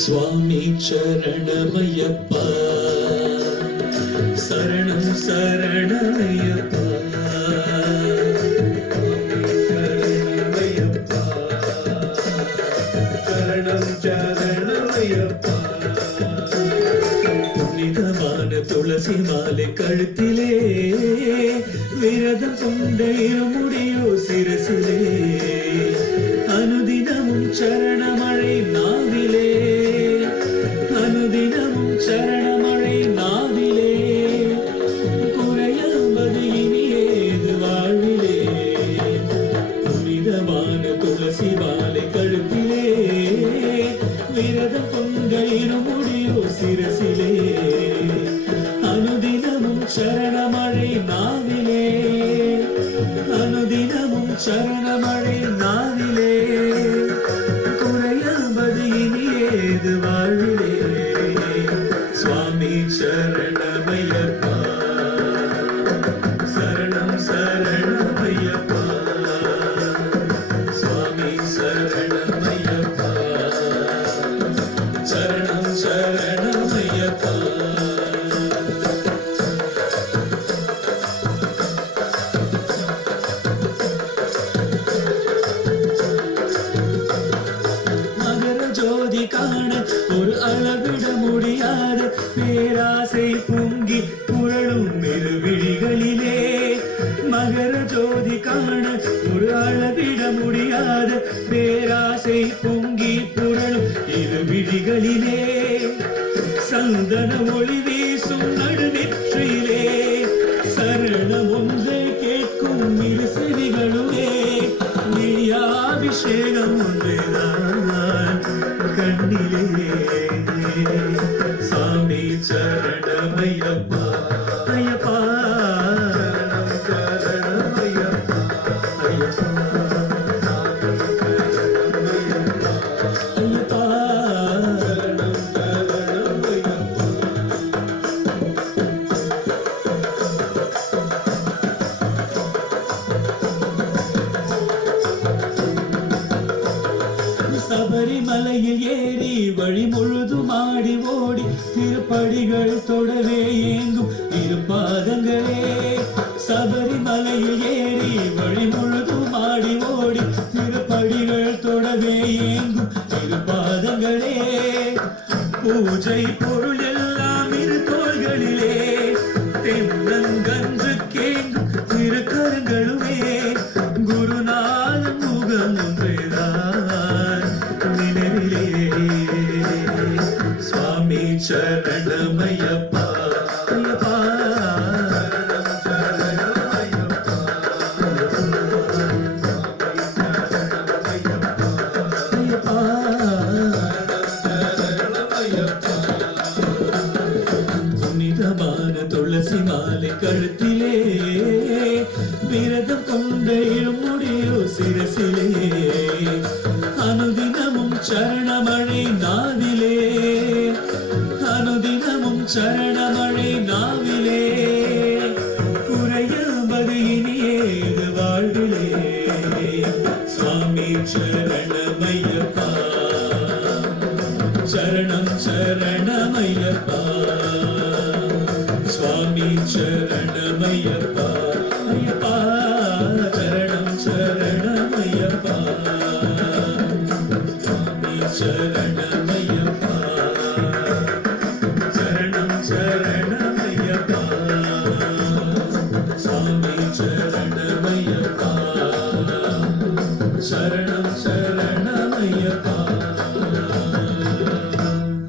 சுவாமி சரணமய்யப்பா, சரணம் சரணமய்யப்பா, சரணமய்யப்பா, சரணம் சரணமய்யப்பா. புனிதமான துளசி மாலை கழுத்திலே, விரதம் கொண்ட இருமுடியோ சிரசிலே, அனுதினமும் சரணமழை நாவிலே, அனுதினமும் சரணமழை நாவிலே, குறையாவது இனி ஏது வாழ்விலே. புனிதமான துளசி மாலை கழுத்திலே, விரதம் கொண்ட இருமுடியோ சிரசிலே, அனுதினமும் சரணமழை நாவிலே, அனுதினமும் சரணமழை நாவிலே, குறையாவது இனி ஏது வாழ்விலே. சுவாமி சரணமய்யப்பா, சரணம் சரணமய்யப்பா, சுவாமி சரணமய்யப்பா, சரணம் சரணமய்யப்பா. ஜோதி காண ஒரு அளவிட முடியாத பேராசை பொங்கி புரளும் இருவிழிகளிலே, மகர ஜோதி காண ஒரு அளவிட முடியாத பேராசை பொங்கி புரளும் இருவிழிகளிலே, சந்தன ஒளி வீசும் நடுநெற்றிலே, சரணம் ஒன்றை கேட்கும் இரு செவிகளுமே, அபிஷேகம் ஒன்றுதான் கண்ணிலே. சாமி சரணமய்யப்பா, ஐயப்பா, சரணம் சரணமய்யப்பா, ஐயப்பா, ஐயப்பா, சரணம் சரணமய்யப்பா. சபரிமலையில் ஏறி வழி முழுதும் ஆடி ஓடி திருப்படிகள் தொடவே ஏங்கும் இருபாதங்களே, சபரிமலையில் ஏறி வழி முழுதும் ஆடி ஓடி திருப்படிகள் தொடவே ஏங்கும் இருபாதங்களே, பூஜை பொருள் எல்லாம் இரு தோள்களிலே, தென்னங்கன்று கேங்கும் திருக்கரங்களுமே, குருநாதன் முகம் ஒன்றுதான் நினைவிலே. சுவாமி சரணமய்யப்பா, ஐயப்பா, சரணம் சரணமய்யப்பா, ஐயப்பா, சரணமய்யப்பா. புனிதமான துளசி மாலை கழுத்திலே, விரதம் கொண்ட இருமுடியோ சிரசிலே, அனுதினமும் சரணமழை நாவிலே, அனுதினமும் சரணமழை நாவிலே, குறையாவது இனி ஏது வாழ்விலே. சுவாமி சரணமய்யப்பா, சரணம் சரணமய்யப்பா, சுவாமி சரணமய்யப்பா, ஐயப்பா, சரணம் சரணமய்யப்பா, சுவாமி சரணமய்யப்பா, சரணம் சரணமய்யப்பா, சுவாமி சரணமய்யப்பா, சரணம் சரணமய்யப்பா.